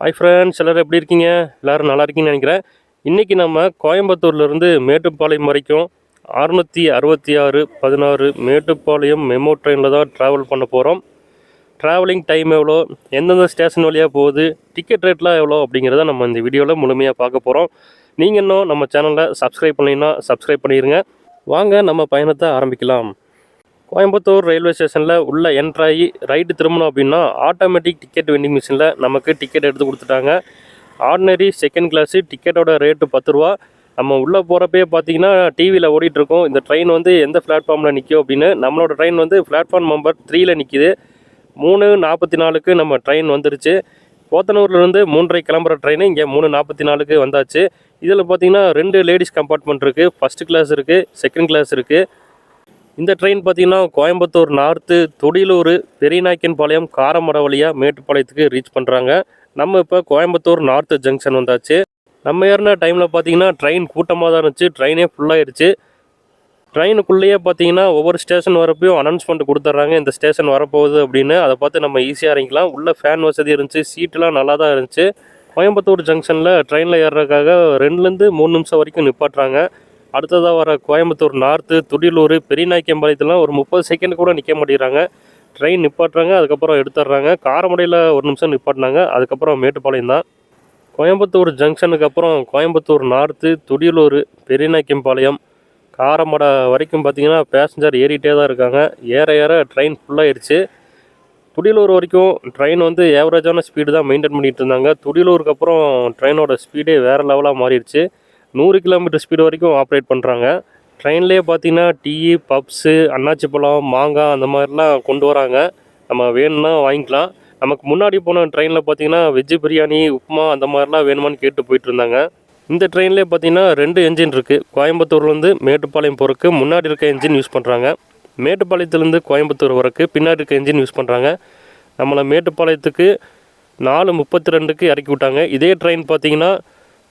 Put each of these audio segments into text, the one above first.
Hi friends, எல்லோரும் எப்படி இருக்கீங்க? எல்லோரும் நல்லா இருக்கீங்கன்னு நினைக்கிறேன். இன்றைக்கி நம்ம கோயம்புத்தூர்லேருந்து மேட்டுப்பாளையம் வரைக்கும் 666/16 மேட்டுப்பாளையம் மெமோ ட்ரெயினில் தான் ட்ராவல் பண்ண போகிறோம். ட்ராவலிங் டைம் எவ்வளோ, எந்தெந்த ஸ்டேஷன் வழியாக போகுது, டிக்கெட் ரேட்லாம் எவ்வளோ அப்படிங்கிறத நம்ம இந்த வீடியோவில் முழுமையாக பார்க்க போகிறோம். நீங்கள் இன்னும் நம்ம சேனலை சப்ஸ்கிரைப் பண்ணிங்கன்னா சப்ஸ்கிரைப் பண்ணிடுங்க. வாங்க நம்ம பயணத்தை ஆரம்பிக்கலாம். கோயம்புத்தூர் ரயில்வே ஸ்டேஷனில் உள்ள என்ட்ராகி ரைட்டு திரும்பணும் அப்படின்னா ஆட்டோமேட்டிக் டிக்கெட் வெண்டிங் மிஷினில் நமக்கு டிக்கெட் எடுத்து கொடுத்துட்டாங்க. ஆர்டினரி செகண்ட் கிளாஸு டிக்கெட்டோட ரேட்டு 10 ரூபா. நம்ம உள்ளே போகிறப்பே பார்த்தீங்கன்னா டிவியில் ஓடிட்டுருக்கோம் இந்த ட்ரெயின் வந்து எந்த பிளாட்ஃபார்மில் நிற்கும் அப்படின்னு. நம்மளோட ட்ரெயின் வந்து பிளாட்ஃபார்ம் நம்பர் 3ல் நிற்கிது. 3:44க்கு நம்ம ட்ரெயின் வந்துருச்சு. போத்தனூர்லேருந்து 3:30 கிளம்புற ட்ரெயின் இங்கே 3:44க்கு வந்தாச்சு. இதில் பார்த்தீங்கன்னா 2 லேடிஸ் கம்பார்ட்மெண்ட் இருக்குது. ஃபஸ்ட்டு கிளாஸ் இருக்குது, செகண்ட் கிளாஸ் இருக்குது. இந்த ட்ரெயின் பார்த்திங்கன்னா கோயம்புத்தூர் நார்த்து தொடிலூர் பெரியநாயக்கன்பாளையம் காரமடை வழியாக மேட்டுப்பாளையத்துக்கு ரீச் பண்ணுறாங்க. நம்ம இப்போ கோயம்புத்தூர் நார்த்து ஜங்ஷன் வந்தாச்சு. நம்ம ஏறின டைமில் பார்த்திங்கன்னா ட்ரெயின் கூட்டமாக தான் இருந்துச்சு. ட்ரெயினே ஃபுல்லாகிடுச்சு. ட்ரெயினுக்குள்ளேயே பார்த்திங்கன்னா ஒவ்வொரு ஸ்டேஷன் வரப்பையும் அனௌன்ஸ்மெண்ட் கொடுத்துட்றாங்க இந்த ஸ்டேஷன் வரப்போகுது அப்படின்னு. அதை பார்த்து நம்ம ஈஸியாக இறங்கிக்கலாம். உள்ளே ஃபேன் வசதி இருந்துச்சு, சீட்டெலாம் நல்லா தான் இருந்துச்சு. கோயம்புத்தூர் ஜங்ஷனில் ட்ரெயினில் ஏறுறதுக்காக 2லேருந்து 3 நிமிஷம் வரைக்கும் நிப்பாட்டுறாங்க. அடுத்ததாக வர கோயம்புத்தூர் நார்த்து துடிலூர் பெரியநாயக்கம்பாளையத்துலாம் ஒரு 30 செகண்ட் கூட நிற்க மாட்டேங்கிறாங்க. ட்ரெயின் நிப்பாட்டுறாங்க, அதுக்கப்புறம் எடுத்துடுறாங்க. காரமடையில் 1 நிமிஷம் நிப்பாட்டினாங்க, அதுக்கப்புறம் மேட்டுப்பாளையம் தான். கோயம்புத்தூர் ஜங்ஷனுக்கு அப்புறம் கோயம்புத்தூர் நார்த்து துடிலூர் பெரியநாயக்கம்பாளையம் காரமடை வரைக்கும் பார்த்திங்கன்னா பேசஞ்சர் ஏறிட்டே தான் இருக்காங்க. ஏற ஏற ட்ரெயின் ஃபுல்லாகிடுச்சு. துடிலூர் வரைக்கும் ட்ரெயின் வந்து ஏவரேஜான ஸ்பீடு தான் மெயின்டைன் பண்ணிகிட்டு இருந்தாங்க. துடிலூருக்கு அப்புறம் ட்ரெயினோட ஸ்பீடே வேறு லெவலாக மாறிடுச்சு. 100 கிலோமீட்டர் ஸ்பீடு வரைக்கும் ஆப்ரேட் பண்ணுறாங்க. ட்ரெயின்லேயே பார்த்தீங்கன்னா டீ, பப்ஸு, அன்னாச்சி பழம், மாங்காய் அந்த மாதிரிலாம் கொண்டு வராங்க. நம்ம வேணும்னா வாங்கிக்கலாம். நமக்கு முன்னாடி போன ட்ரெயினில் பார்த்தீங்கன்னா வெஜ்ஜு பிரியாணி, உப்புமா அந்த மாதிரிலாம் வேணுமான்னு கேட்டு போயிட்டு இருந்தாங்க. இந்த ட்ரெயின்லேயே பார்த்தீங்கன்னா 2 என்ஜின் இருக்குது. கோயம்புத்தூர்லேருந்து மேட்டுப்பாளையம் போகிறதுக்கு முன்னாடி இருக்க என்ஜின் யூஸ் பண்ணுறாங்க. மேட்டுப்பாளையத்துலேருந்து கோயம்புத்தூர் வரக்கு பின்னாடி இருக்க என்ஜின் யூஸ் பண்ணுறாங்க. நம்மளை மேட்டுப்பாளையத்துக்கு 4:32க்கு இறக்கி விட்டாங்க. இதே ட்ரெயின் பார்த்தீங்கன்னா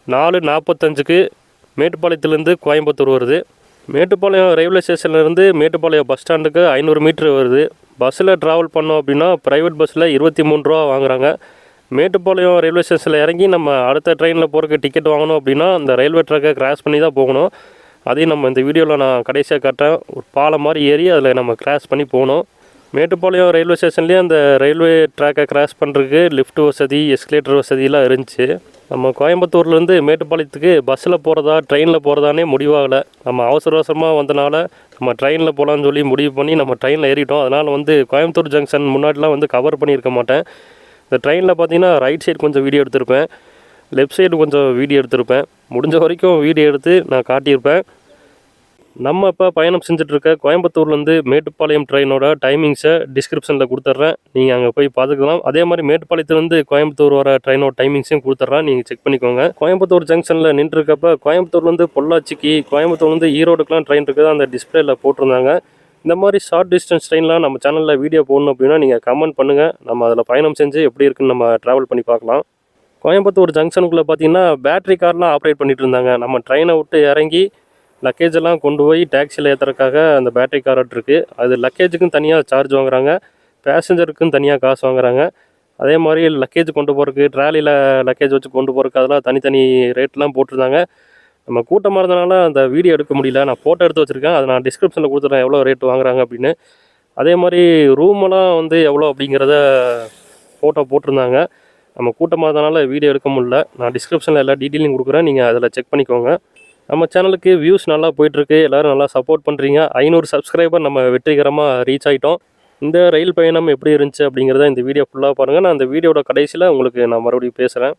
4:45க்கு மேட்டுப்பாளையத்துலேருந்து கோயம்புத்தூர் வருது. மேட்டுப்பாளையம் ரயில்வே ஸ்டேஷன்லேருந்து மேட்டுப்பாளையம் பஸ் ஸ்டாண்டுக்கு 500 மீட்ரு வருது. பஸ்ஸில் ட்ராவல் பண்ணோம் அப்படின்னா ப்ரைவேட் பஸ்ஸில் 23 ரூபா வாங்குகிறாங்க. மேட்டுப்பாளையம் ரயில்வே ஸ்டேஷனில் இறங்கி நம்ம அடுத்த ட்ரெயினில் போகிறதுக்கு டிக்கெட் வாங்கணும் அப்படின்னா அந்த ரயில்வே ட்ராக்கை கிராஸ் பண்ணி தான் போகணும். அதையும் நம்ம இந்த வீடியோவில் நான் கடைசியாக காட்டுறேன். ஒரு பாலம் மாதிரி ஏறி அதில் நம்ம கிராஸ் பண்ணி போகணும். மேட்டுப்பாளையம் ரயில்வே ஸ்டேஷன்லேயே அந்த ரயில்வே ட்ராக்கை கிராஸ் பண்ணுறதுக்கு லிஃப்ட் வசதி, எஸ்கலேட்டர் வசதியெலாம் இருந்துச்சு. நம்ம கோயம்புத்தூர்லேருந்து மேட்டுப்பாளையத்துக்கு பஸ்ஸில் போகிறதா ட்ரெயினில் போகிறதானே முடிவாகலை. நம்ம அவசர அவசரமாக வந்தனால நம்ம ட்ரெயினில் போகலான்னு சொல்லி முடிவு பண்ணி நம்ம ட்ரெயினில் ஏறிட்டோம். அதனால் வந்து கோயம்புத்தூர் ஜங்ஷன் முன்னாடிலாம் வந்து கவர் பண்ணியிருக்க மாட்டேன். இந்த ட்ரெயினில் பார்த்தீங்கன்னா ரைட் சைடு கொஞ்சம் வீடியோ எடுத்திருப்பேன், லெஃப்ட் சைடு கொஞ்சம் வீடியோ எடுத்திருப்பேன். முடிஞ்ச வரைக்கும் வீடியோ எடுத்து நான் காட்டியிருப்பேன். நம்ம இப்போ பயணம் செஞ்சிட்ருக்க கோயம்புத்தூர்லேருந்து மேட்டுப்பாளையம் ட்ரெயினோட டைமிங்ஸை டிஸ்கிரிப்ஷனில் கொடுத்துட்றேன். நீங்கள் அங்கே போய் பார்த்துக்கலாம். அதே மாதிரி மேட்டுப்பாளையத்துலேருந்து கோயம்புத்தூர் வர ட்ரெயினோட டைமிங்ஸையும் கொடுத்துட்றேன், நீங்கள் செக் பண்ணிக்கோங்க. கோயம்புத்தூர் ஜங்ஷனில் நின்றுருக்கப்போ கோயம்புத்தூர்லேருந்து பொள்ளாச்சிக்கு, கோயம்புத்தூர்லேருந்து ஈரோடுக்குலாம் ட்ரெயின் இருக்குது அந்த டிஸ்பிளேயில் போட்டிருந்தாங்க. இந்த மாதிரி ஷார்ட் டிஸ்டன்ஸ் ட்ரெயின்லாம் நம்ம சேனலில் வீடியோ போடணும் அப்படின்னா நீங்கள் கமெண்ட் பண்ணுங்கள். நம்ம அதில் பயணம் செஞ்சு எப்படி இருக்குன்னு நம்ம ட்ராவல் பண்ணி பார்க்கலாம். கோயம்புத்தூர் ஜங்ஷனுக்குள்ளே பார்த்தீங்கன்னா பேட்டரி கார்லாம் ஆப்ரேட் பண்ணிகிட்டு இருந்தாங்க. நம்ம ட்ரெயினை விட்டு இறங்கி லக்கேஜெல்லாம் கொண்டு போய் டேக்ஸியில் ஏற்றுறதுக்காக அந்த பேட்டரி கார்ட் இருக்குது. அது லக்கேஜுக்கும் தனியாக சார்ஜ் வாங்குறாங்க, பேசஞ்சருக்கும் தனியாக காசு வாங்குறாங்க. அதே மாதிரி லக்கேஜ் கொண்டு போகிறதுக்கு, ட்ராலியில் லக்கேஜ் வச்சு கொண்டு போகிறதுக்கு அதெல்லாம் தனித்தனி ரேட்லாம் போட்டிருந்தாங்க. நம்ம கூட்டமாக இருந்தனால அந்த வீடியோ எடுக்க முடியல. நான் ஃபோட்டோ எடுத்து வச்சுருக்கேன், அதை நான் டிஸ்கிரிப்ஷனில் கொடுத்துட்றேன் எவ்வளோ ரேட் வாங்குறாங்க அப்படின்னு. அதே மாதிரி ரூமெல்லாம் வந்து எவ்வளோ அப்படிங்கிறத ஃபோட்டோ போட்டிருந்தாங்க. நம்ம கூட்டமாக இருந்தனால வீடியோ எடுக்க முடியல. நான் டிஸ்கிரிப்ஷனில் எல்லா டீட்டெயிலும் கொடுக்குறேன், நீங்கள் அதில் செக் பண்ணிக்கோங்க. நம்ம சேனலுக்கு வியூஸ் நல்லா போயிட்டுருக்கு, எல்லோரும் நல்லா சப்போர்ட் பண்ணுறீங்க. 500 சப்ஸ்கிரைபர் நம்ம வெற்றிகரமாக ரீச் ஆகிட்டோம். இந்த ரயில் பயணம் எப்படி இருந்துச்சு அப்படிங்கிறத இந்த வீடியோ ஃபுல்லாக பாருங்கள். நான் இந்த வீடியோட கடைசியில் உங்களுக்கு நான் மறுபடியும் பேசுகிறேன்.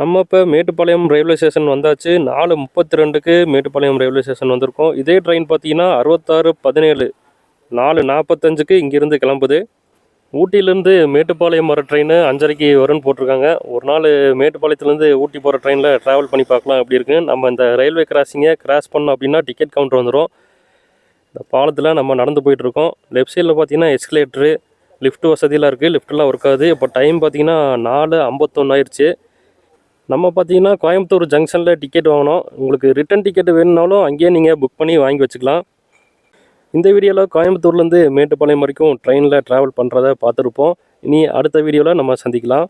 நம்ம இப்போ மேட்டுப்பாளையம் ரயில்வே ஸ்டேஷன் வந்தாச்சு. 4:32க்கு மேட்டுப்பாளையம் ரயில்வே ஸ்டேஷன் வந்திருக்கோம். இதே ட்ரெயின் பார்த்தீங்கன்னா 66:17 4:45க்கு இங்கேருந்து கிளம்புது. ஊட்டியிலேருந்து மேட்டுப்பாளையம் வர ட்ரெயின் 5:30க்கு வரும்னு போட்டிருக்காங்க. ஒரு நாள் மேட்டுப்பாளையத்துலேருந்து ஊட்டி போகிற ட்ரெயினில் ட்ராவல் பண்ணி பார்க்கலாம் எப்படி இருக்குன்னு. நம்ம இந்த ரயில்வே கிராசிங்கை கிராஸ் பண்ணோம் அப்படின்னா டிக்கெட் கவுண்டர் வந்துடும். இந்த பாலத்தில் நம்ம நடந்து போயிட்டுருக்கோம். லெஃப்ட் சைடில் பார்த்தீங்கன்னா எஸ்கலேட்ரு, லிஃப்ட் வசதியெலாம் இருக்குது. லிஃப்ட்டெலாம் ஒர்க் ஆகுது. இப்போ டைம் பார்த்தீங்கன்னா 4:51 ஆயிடுச்சு. நம்ம பார்த்தீங்கன்னா கோயம்புத்தூர் ஜங்ஷனில் டிக்கெட் வாங்கினோம். உங்களுக்கு ரிட்டன் டிக்கெட் வேணும்னாலும் அங்கேயே நீங்கள் புக் பண்ணி வாங்கி வச்சுக்கலாம். இந்த வீடியோவில் கோயம்புத்தூர்லேருந்து மேட்டுப்பாளையம் வரைக்கும் ட்ரெயினில் ட்ராவல் பண்ணுறத பார்த்துருப்போம். இனி அடுத்த வீடியோவில் நம்ம சந்திக்கலாம்.